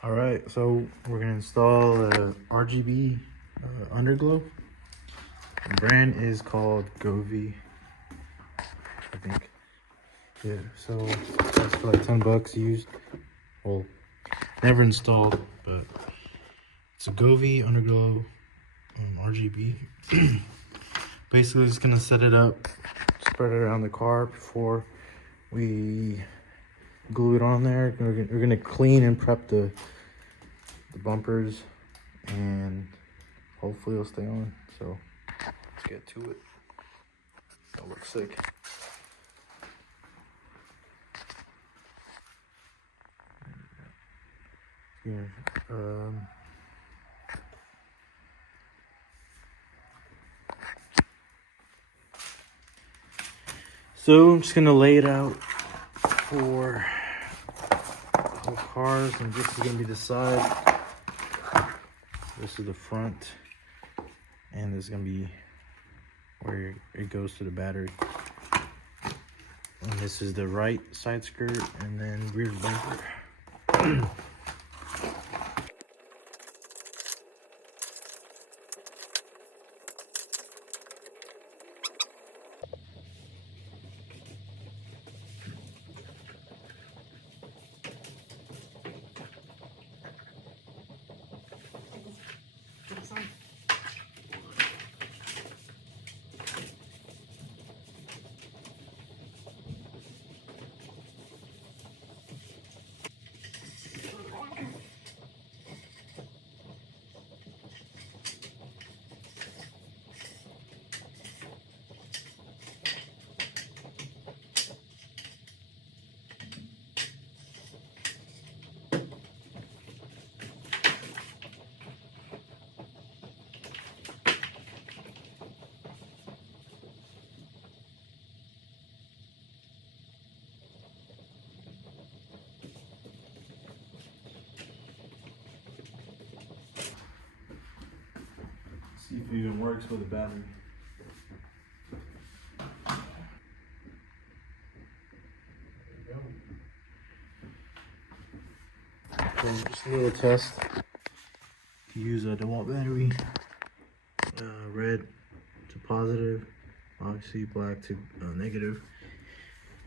All right, so we're gonna install a RGB underglow. The brand is called Govee, I think. Yeah, so that's for like 10 bucks used. Well, never installed, but it's a Govee underglow RGB. Basically, just gonna set it up, spread it around the car before we glue it on there. We're gonna clean and prep the bumpers, and hopefully it'll stay on. So let's get to it. That looks sick. Here, so I'm just gonna lay it out for whole cars, and this is gonna be the side. This is the front, and this is gonna be where it goes to the battery. And this is the right side skirt, and then rear bumper. See if it even works with a battery. So just a little test. Use a DeWalt battery. Red to positive, obviously black to negative,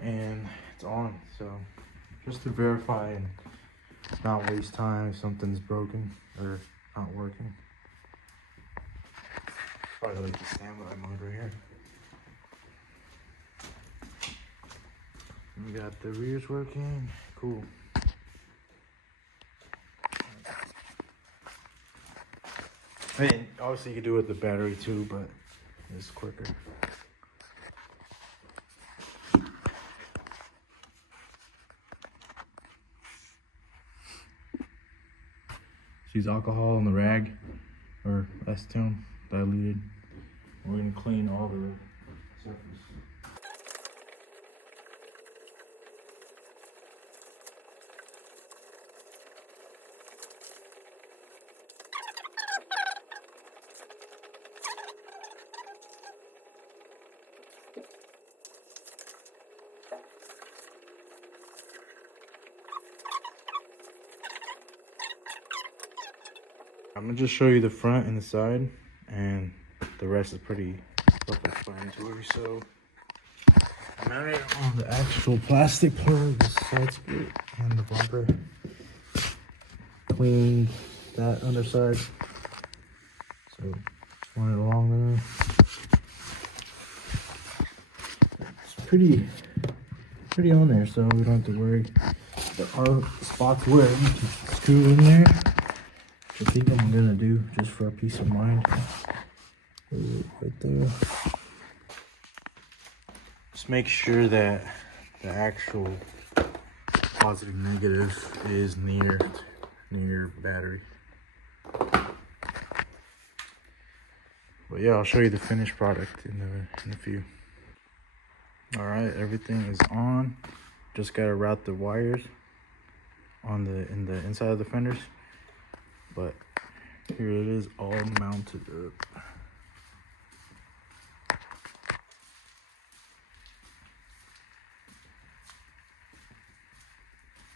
and it's on. So just to verify and not waste time if something's broken or not working. Probably like the standby mode right here. We got the rears working. Cool. I mean, obviously you could do it with the battery too, but it's quicker. Use alcohol on the rag or acetone diluted. We're gonna clean all the surface. I'm gonna just show you the front and the side, and the rest is pretty self-explanatory. So I'm out on the actual plastic part of the side skirt and the bumper. Cleaned that underside, so just want it along there. It's pretty on there, so we don't have to worry. There are spots where you can screw in there. I think I'm gonna do just for a peace of mind. Right there. Just make sure that the actual positive negative is near your battery. But yeah, I'll show you the finished product in a few. All right, everything is on. Just gotta route the wires on in the inside of the fenders. But here it is, all mounted up.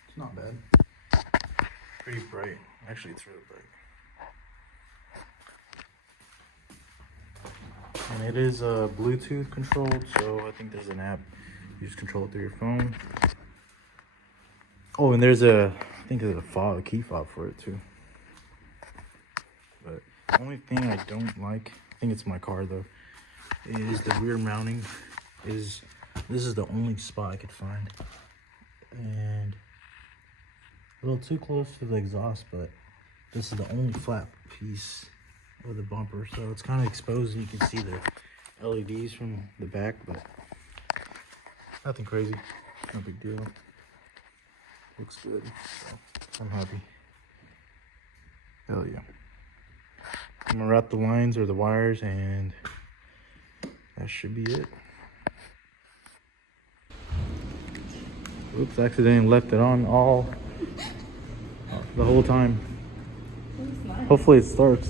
It's not bad. pretty bright. Actually, it's really bright. And it is Bluetooth controlled, so I think there's an app. You just control it through your phone. Oh, and there's I think there's a key fob for it too. But the only thing I don't like, I think it's my car though, is the rear mounting. This is the only spot I could find. And a little too close to the exhaust, but this is the only flat piece of the bumper, so it's kind of exposed and you can see the LEDs from the back, but nothing crazy, no big deal. Looks good, so I'm happy. Hell yeah. I'm gonna route the lines or the wires, and that should be it. Oops, accidentally left it on the whole time. Nice. Hopefully it starts.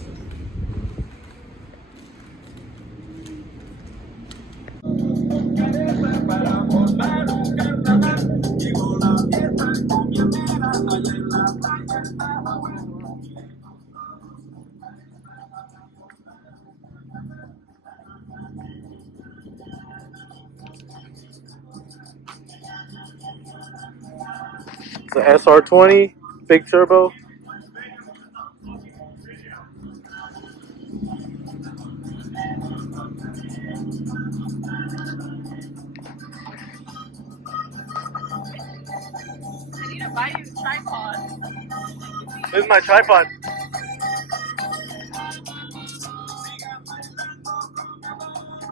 The SR20 big turbo. I need to buy you a tripod. This is my tripod.